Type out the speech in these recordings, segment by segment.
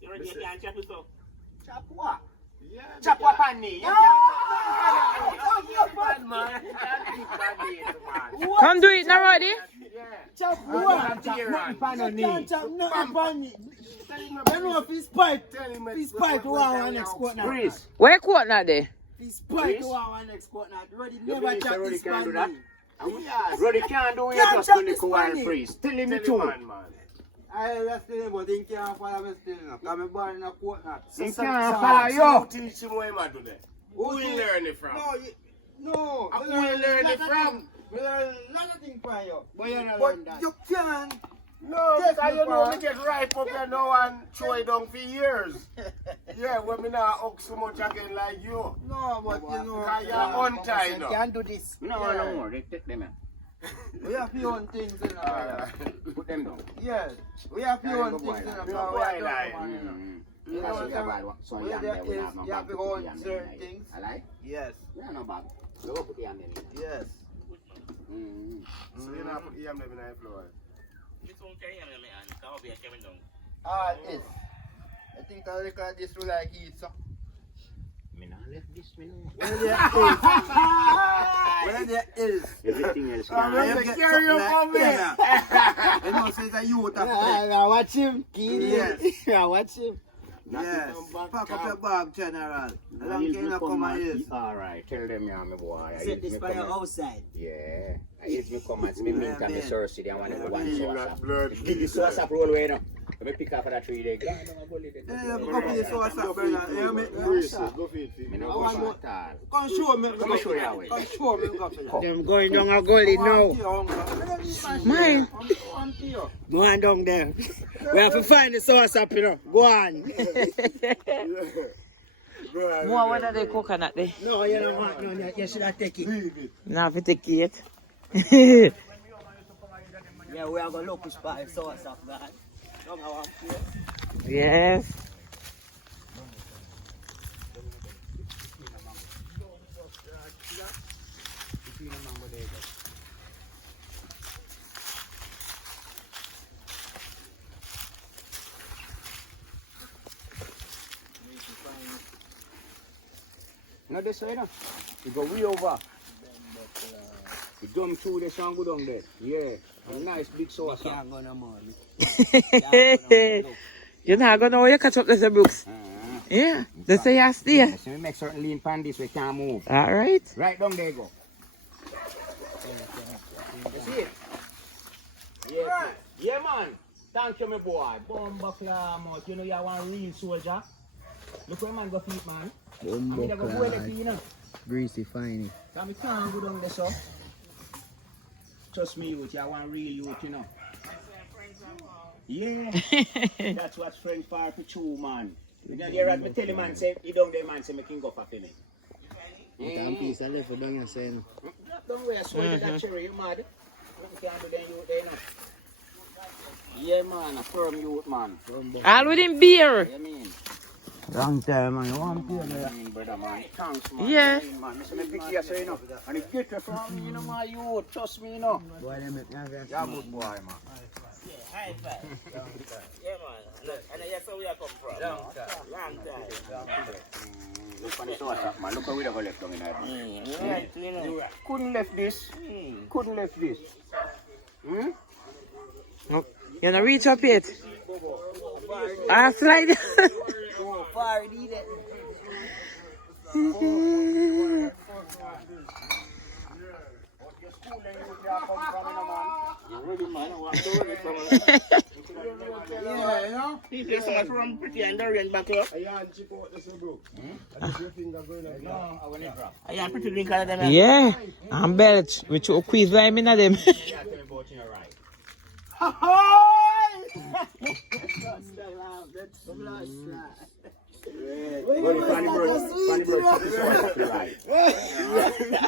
You can't chop it up. Chop what? Yeah. Chop what on me? Come do it now, Roddy. Chop what? Chop nothing on me. I know if he's pipe. He's pipe to our next quote now. Where quote not there? He's pipe to our next quote now. Roddy never chop this man. Roddy can't do it just to the wild freeze. Tell him the truth. I left him, but he can't follow me still. Because I'm born in a quote now. He can't follow you. Teach him what he do there. Who will learn it from? No. Who will learn it from? We learn a lot of things from you. But you don't But learn that. you can't. No, because you know we get ripe up here now and throw it down for years. Yeah, when me not hug so much again like you. No, but you know. Because you're untied You now. can't do this. No more. They take them out. We have few own things in our Put them down. Yes. We have few own things in our You're power. boy, You know what I'm saying? So Where yam there there, we is, have no you have bag to to go put on yam there, certain right? things. I like? Yes. We have no bag. You go put yam there. Yes. So you not put yam there in the floor. All is. I think I look at this will like eat so. Me not left this, me no. Where there is. Everything else. I'm going to carry you from me. You know, so it's a youth of I watch him. Yes. I watch him. Yes. Pack up your bag, General. A long time you come and use. Alright, tell them yeah, my boy. Set this by your outside. Yeah. I use me come and me mint and me source it. I want to go one sauce. Blood. Dig the sauce up roll way now. Let me pick up for that 3 day. Yeah, come for the sauce up, brother. You hear me? Go feed Me no go for at all. Come show me. Come show you away. Come show me. Go for you. Them going down a gully now. Mine. Go on down there. We have to find the sauce up, you know. Go on. More what are they coconut there? No, you don't want none. You should have taken it. Now if you take it. Yeah, we are going to look which part of sauce up, God. Don't have one place. Yes. No, this way now. You go way over. You dump through this and go down there. Yeah. A nice big sauce. Can't go no more. You're not going to know you catch up the Brooks. Yeah. They say you stay. So we make certain lean pan this we can't move. Alright. Right down there you go. You see it? Yeah. Yeah man. Thank you my boy. Bomba mouth. You know you are one real soldier. Look where man go feet man. I mean I go go there you know. Greasy, fine. So we can't go down there so. Trust me youth, you are one real youth you know. Yeah. That's what friends for true man. You know hear me tell the man say he down there man say me can go for me. One piece I left for down here saying. Don't wear so that cherry, you mad? You can't do them youth there now. Yeah man, a firm youth man. All with him beer. You mean? Long time, man. One piece there. Brother man, thanks man. Yeah. Man, I say me pick you so you know. And it get from me, you know my youth, trust me you know. Boy, they make me have that. Yeah good boy man. High five. Yeah, man. And that's where we come from. Long time. Look on the sauce up, man. Look how we have left down in there. Yeah. Couldn't left this. Couldn't left this. You not reach up yet. I slide. Fire, need it. Yeah, you know? He plays so much from pretty and the rain back up. I am pretty drink out of them. Yeah. I'm belch. We should quiz lime in them.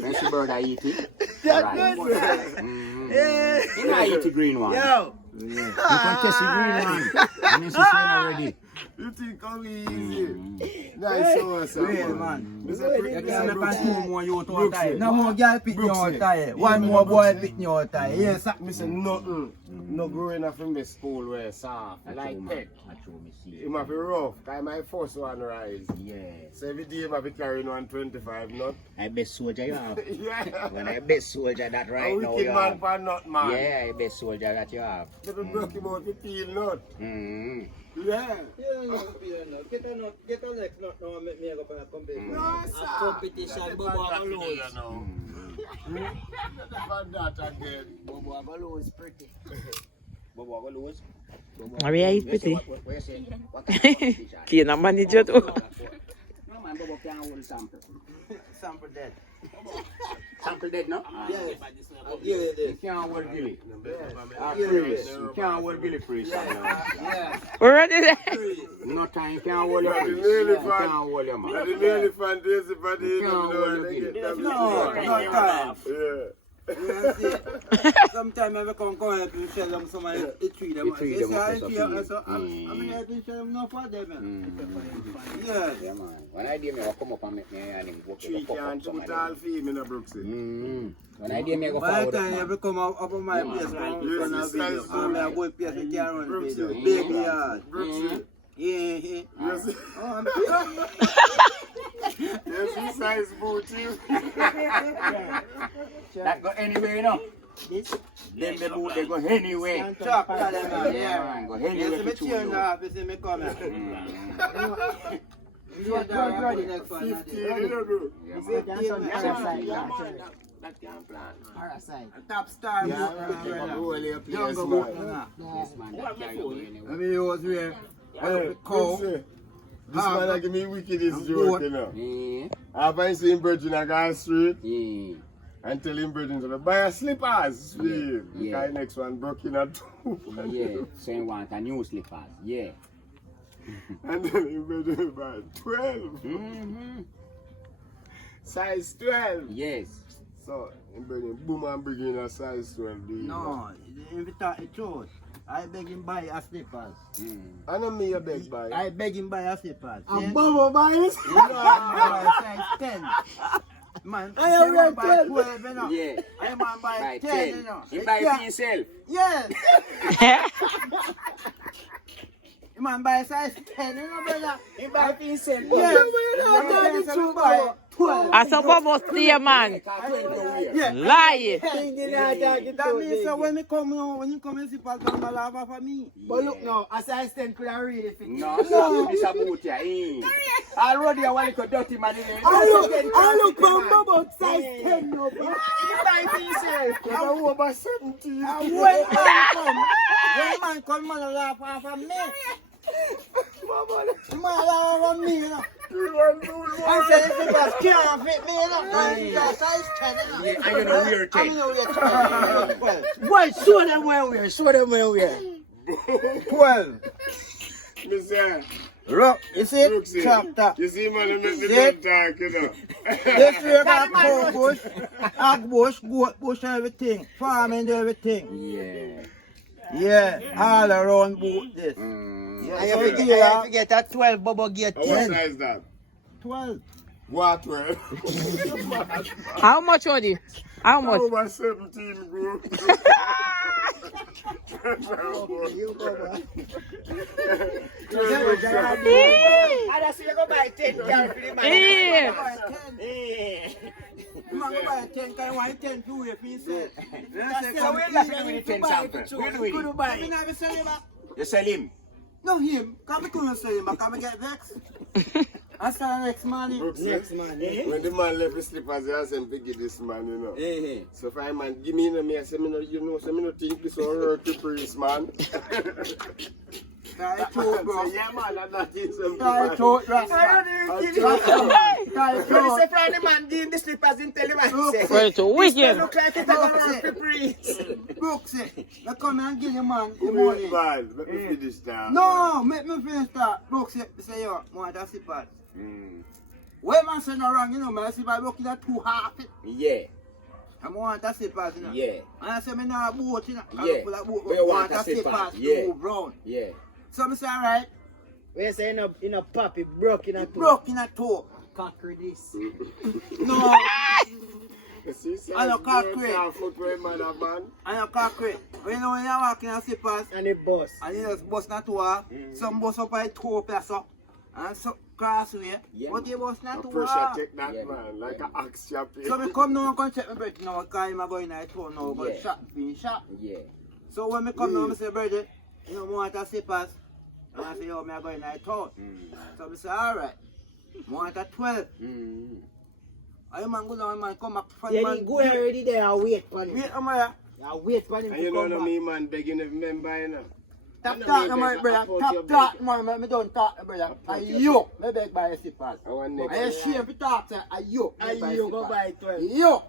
Fancy bird I eat it. Right. You know I eat the green one. Yo. You can taste the green one. And it's the same already. You think how easy? Nice so Real man. You can't make 2 more you to tie. No more girl pick me out tie. One more boy pick me out tie. Yes, sir. Me say nothing. No growing up in the school where soft. Like pet. It might be rough. Cause my first one rise. Yeah. So every day I might be carrying 125 nut. I best soldier you have. Yeah. When I best soldier that A right now wicked you man have. for nut man. Yeah, I best soldier that you have. Never broke him out the peel nut. Mm-hmm. Yeah. Get a next nut now and make me go for a competition. No, sir. Competition, Bobo I go lose. Never that again. Bobo I go lose pretty. Bobo, I go lose. Are we eat pretty? What you saying? What kind of competition? Tiene manager too. No man, Bobo can't hold sample. Sample dead. Sample dead, no? Yes. You can't hold Gilly. Freeze. You can't hold Gilly freeze. Yeah. We're ready there. No time, you can't hold your freeze. You can't hold your man. The elephant is the body. No time. Yeah. Sometimes I come help you tell them somebody to treat them. You treat them up as a I mean, I think tell them no for them. Yeah. Yeah, man. When I did me, I come up and make me and him work with the 3 fuck can't up some of put all them. fee in the Brooks. When I did me, I go By forward the up, time you man. come up on my place, I'm going to video. I'm a good place to carry on video. Brooksy. Big yard. Brooksy. Yeah. Yes, Oh, I'm yes, he size boot you. That go anywhere, you know. Them the boot, they go anywhere. Chop, tell them, Yeah, man, go anywhere Yes, to me choose change you. off, you see me coming. You want that one, the next one. 15, you know, bro. Yeah, man. That can't plan. Top star. Yeah, roll your place, Jungle man. book. Yes, man, that can't go anywhere. I mean, you was here. Hey, Cow. listen, this man a give me wickedest I'm joke, bored. you know. Yeah, I find him virgin a guy street yeah. and tell him virgin to buy a slippers for him. The Yeah. guy next one broke in at 2. Yeah, so you want a new slippers. Yeah. And then him virgin to buy 12. Mm-hmm. Size 12. Yes. So, him virgin boom and bring in a size 12. dude. No, if you talk the truth, I beg him buy a slippers. I know me a beg buy. I beg him buy a slippers. And Bobo buy it. You know, I size 10. Man, I am wear buy 10. 12, you know. Yeah. I man buy Buy 10, 10. you know. You buy it for yourself. Yes. You man buy size 10, you know, brother. You buy it for yourself. Yes. You buy 12. I saw Bobo stay, man. Yeah. Lie. That means so when you come and see Pastor Malava for me. But look now, a size 10 could have really fit. No, this a boot here. Already I want to dirty man in there. I look from about size 10 now, bro. You buy for yourself. I'm over 17. And when man come, man laugh off of me. Man laugh off me, you know. I said if you just can't fit me, you know. Just size 10, you know. Yeah, and you know weird I'm thing. gonna wear 12. Boy, show them where we are. Show them where we are. 12. Mister, Look, you see look, it? see. Chapter. You see, man, you make me See? dead talk, you know. This way got cow bush, hog bush, goat bush, everything. Farming, everything. Yeah. Yeah, all around boot this. Mm. And you forget that 12 Bobo get What 10. size that? 12. What 12? How much, Odi? How much? Over 17, bro. You go back. I just see you go buy 10 carry for the man. Yeah. Man, go buy 10, can you want 10 to wait for yourself? So we're not going with the 10 sample. We're doing it. I mean, I will sell him back. You sell him. No, him. Come and couldn't sell him back. Come and get vexed. I sell next money. Next man. When the man left his slippers, he asked him to give this man, you know. Hey. So if I man give me, you know, me, I say, me no, you know, so me no think this all work to priest, man. Tie throat, bro. So, yeah, man, I'm not in some Tie throat, Rasta. Tie throat. From the man give the slippers in tell him I say. Wait, so wicked. Look like it's gonna work for priest. Brooksy, now come and give the man the Who money. is bad? Let me finish that. No, make me finish that. Brooksy, say yo, want a slippers. When man say no wrong, you know, man, slippers looking at 2 half it. Yeah. I want a slippers, you know. Yeah. And I say me now boat, you know. Yeah. I look for a boat, We but want want a a slippers slippers, to yeah. move round. Yeah. So I say, alright, We say in a pop, it broke in a toe. Broke in a toe. Conquer this. No. I don't concrete. Man. I don't concrete. When you know when you're walking on slippers And it bust. and you just bust not toe, some bust up by toe plus up and some crossway. Yeah. But you bust not The toe. pressure take that Yeah. man, like an axe chappy. So we come now and come check my breath now because I'm going to toe now, but Yeah. shot being shot. Yeah. So when we come now, I say, brother, you know, I want a slippers. And I say, yo, I'm going to toe. So I say, alright. I want a 12. I man go down, man come back from Yeah, man. he go already there and wait for him. Wait, Amaya. Yeah, wait for him And to you know come no back. me man begging if member you know. Tap I know talk, me my beg, brother. I approach Tap your talk, beg. man. Me don't talk, brother. Approach And your you, me beg by a slippers. I want I next. ashamed to talk to you. And you go buy 12. You.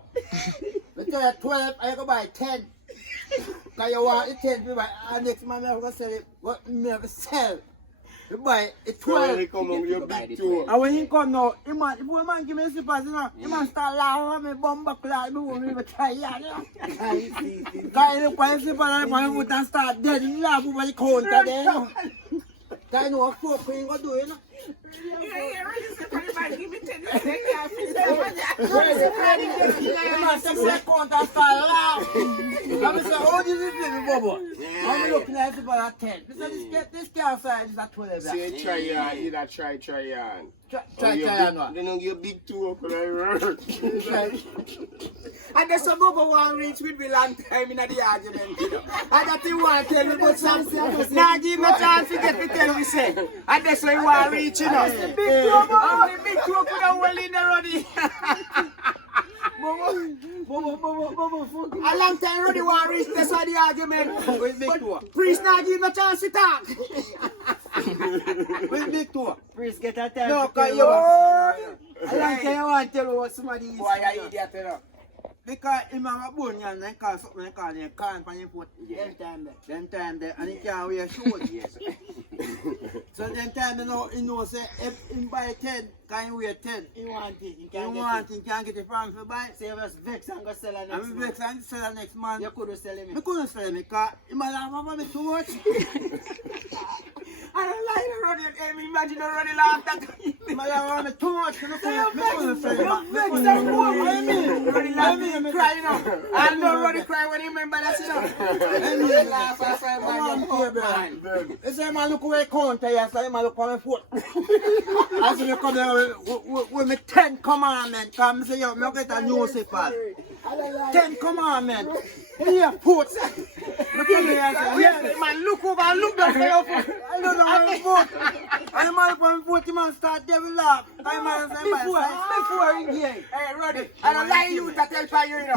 Me tell you 12, I go buy 10. Because you want the 10 to buy. And next man, I go sell it. What me have to sell? You buy it So when 12. he come on your big toe. And when he come now, he man, if a man give me slippers, you know, he man start laughing at me, bum back like me, won't even try that, you know. Because he look at his slippers and he put and start dead, he laugh over the counter there, you know. Because you know what folk he go do, you know. The man take the counter and start laughing. And I say, how this is living, Bobo? And I'm looking at it at 10. He said, this car size is at 12. Say try yarn, either try yarn. Try on what? They don't get big toe up and I work. And there's some over one reach with me long time in the argument. You know. And that he want to tell me about something. Now give me a chance to get me tell me say. And that's why he want to reach, you know. Big two, only big two put a well in the ruddy. A long time already want to reach, that's why the argument. But priest now give me a chance to talk. With big toe. Priest get a time No, to tell because you. you A long time I want to tell you what somebody is. Boy, you idiot, you know. Because him have a bone and then call something they call him can on him foot. Them time there. Then time there and he can't wear shoes. Yes. So then time you know, he knows say if him buy 10, can he wear 10. He want it. He He can't want get it. it, can't get it from him to buy. Say you just vex and go sell it next And we month. vex and sell the next man. You couldn't sell him. I couldn't sell him because he might have over me too much. I don't like the running. Imagine the running laugh that. He might have over me too much. I couldn't sell him. You vex and What do you mean? running laugh, cry, you know. I know running cry when he remember that, you know. And he laugh and say, man, you He say, man, look away counter here, so man, look on my foot. As you come there with me 10 commandments, come say, yo, me get a new slipper. 10 commandments. Here, foot. Look at me and say, yeah, man, look over and look down for your foot. I don't know my foot. And the man look on my foot, the man start devil laugh. And the man say, Before he gay. Hey, Roddy, I don't lie you to tell for you, you know. I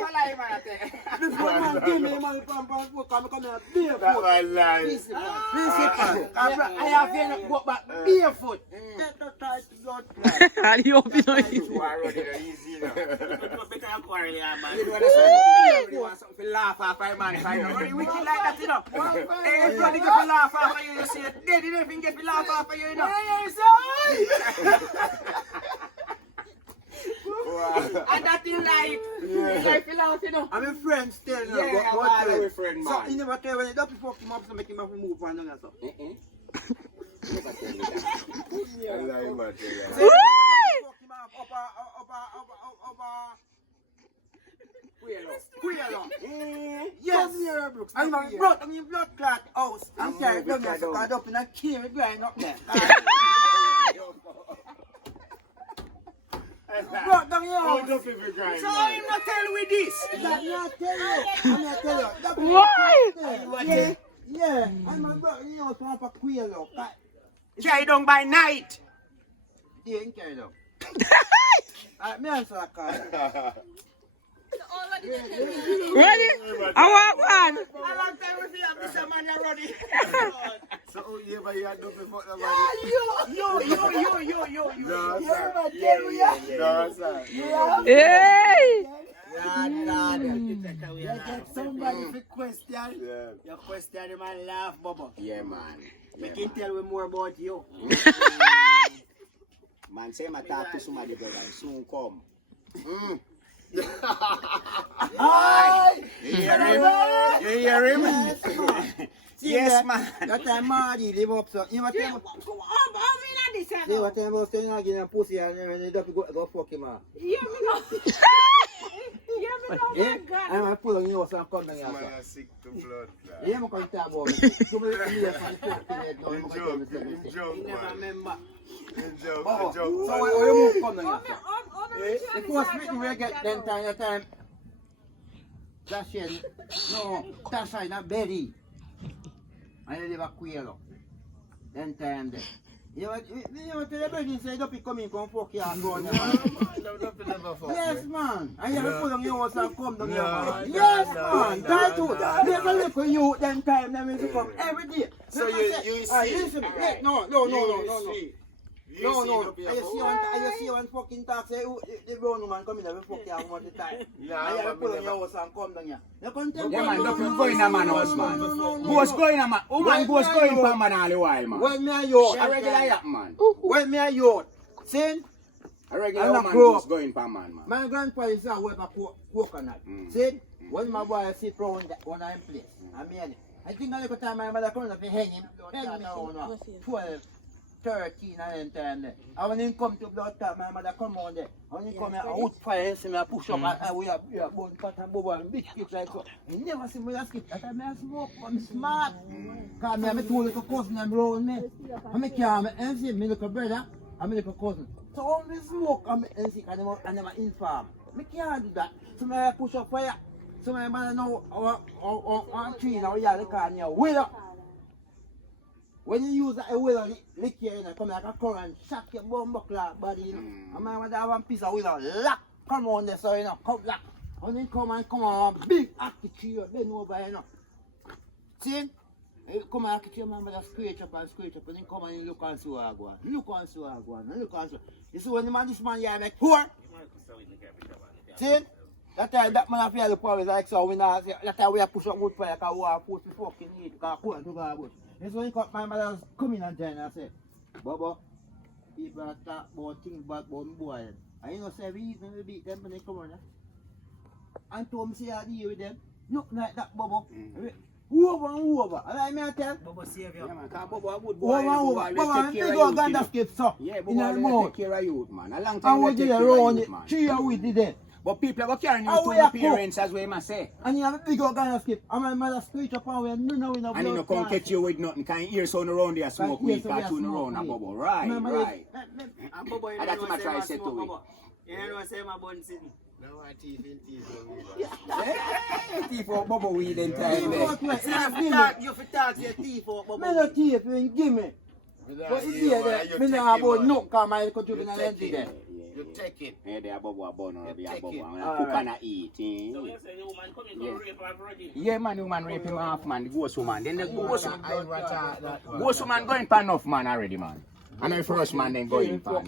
don't lie, man, I tell you. before man give me, the man look on my foot, come here, barefoot. That one lie. This slipper. I have been walk back barefoot. Get the tight blood clot. And you open on it. You are running easy, you know. You want something to laugh off, man. If I know Roddy wicked like that, you know. Hey, if Roddy get to laugh off of you, you see it dead, you don't even get to laugh off of you, you know. And that you like, you like to laugh, you know. I'm a friend still, you know. Yeah, what I'm friend? a friend, So, man. he never tell when he don't fuck him up, so make him have to move on and so. I lie, man. Fuck him up, yes, I'm a blood, I'm in blood clot house. I'm carrying down there, so I up in a key, we grind up there. Blood down your Oh, house. don't people grind, So man. I'm not telling with this. That me I tell you, I'm not tell you. That me Why? I tell you. Yeah, I'm a blood, you know, so I'm a queer look. Try down by night. They ain't carry down. Me answer that call. Ready? I want one. How long time we have this man already? So, oh, yeah, but you had to fuck the man. Yo. No, sir. Yeah. No, sir. Hey! You get somebody to question. Yeah. You question him and laugh, Bubba. Yeah, man. We can tell me more about you. Man, say I talk to somebody, brother, and soon come. Hi! You hear him? You hear him? See, Yes, man. That time Marty live up, so you want to tell see what time about saying again and pussy and then you don't go fuck him out. Yeah, I'm going to pull on you and come down here. Man are sick to blood. Yeah, I'm going to talk about it. Come here and Joke, never man. remember. Joke, Oh, joke. so why you move come down here? The first meeting we get then time. That's it. No, that's right, not Betty. I live a queer. Then time there. You want to the bird say, don't come in, come fuck you and go on there, man. Yes, man. And you have to put on your house and come down here, man. Yes, man. That's true. There's a little you then time, then we come every day. So you see. Listen, no. No. I see one fucking talk say the brown woman come in every fucking hour all the time. Yeah, I have to put on your house and come down here. You can't tell Yeah, man, don't go in a man house, man. Ghost going a man. Woman ghost going for man all the while, man. When me a youth. A regular yap, man. When me a youth. See? A regular I'm not woman grow ghost up. going for man, man. My grandpa is a work a coconut. See? When my boy sit round one of him place, I mean, I think a little time my mother come up and hang him around 12, 13 and then time. And when he come to blood time, my mother come on there. When he come here, I would fire and see me push up and we have bone pot and bubble and biscuits like so. He never see me skip. That time I smoke, I'm smart. Because I have two little cousins around me. And I can't see my little brother and my little cousin. So all me smoke and I see and I'm inform. I can't do that. So I push up fire. So my mother know our tree now, yeah, the car near wheel. When you use a wheel, lick here, you know, come like a current, shock your bomb clock body, you know. And my mother have one piece of wheel, lock, come on there, so you know, come lock. And then come on, big active tree, then over, you know. See? Come and active tree, my mother scratch up, and then come and look and see what I go on. Look and see what I go on, look and see. You see when the man, this man, yeah, make poor. See? That time that man feel the power is like so we not that time we push up wood fire because we are forced to fucking eat because cold to go bush. That's when my mother come in and join and say, Bubba, people are talk about things about boy. And you know say we eat and we beat them when they come on. And told me say I deal with them. Nothing like that, Bubba. Over. And I may tell. Bubba save you. Yeah, man, because Bubba a good boy. Bubba, they go Uganda skip so. Yeah, Bubba will take care of youth, man. A long And time we we did take care of around youth, man. 3 years we did it. But people are carrying you How to we the are parents, as we must say. And you have a big Uganda skip. And my mother screech up and we no in a And you know, come catch you with nothing. Can you hear sound around there, smoke weed, cartoon around, and Bubba. Right. And Bubba, you And that's know my say try my say to smoke, it. Bubba. You know say my bun sitting. Now I teeth in teeth. Teeth for Bubba weed in time there. You fi talk your teeth for Me Bubba. no teeth you give me. But the day there, me no about no come I could do in a lens there. You take it. Yeah, they are Bubba born or they are Take it. Bubba. Cook and eat. Yeah, man, woman rape him half, man. The ghost woman. Then the ghost woman going for enough, man, already, man. And the first man then going for.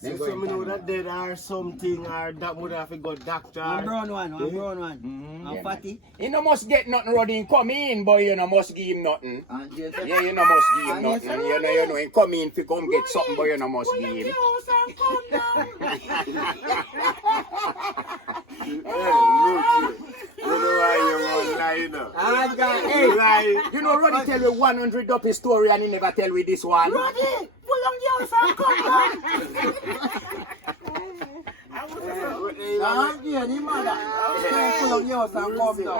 So some know that there are something or that would have to go doctor. One brown one. I'm fatty. You no must get nothing ready. Come in, boy. You no must give him nothing. Yeah, you no must give him nothing. You know, he come in to come get something, boy. You no must give him. You know why you want lie, you know? Hey, Lie. you know, Roddy tell you 100 up his story and he never tell we this one. Roddy, pull on your house and come down. I'm here, the mother. Pull on your house and come down.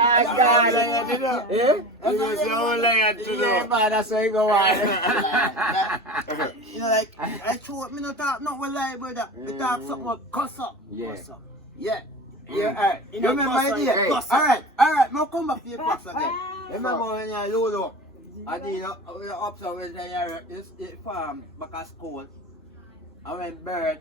You know, say, oh, lie to Yeah, know. man, that's how you go on. You know, like, I told me not talk not with lie, brother. We talk something about cuss up. Yeah. Yeah. Yeah, alright. You remember cuss my up, idea? hey. Alright, now come back to your cuss again. Remember when you load up? I did up so when the farm back at school. I went bird.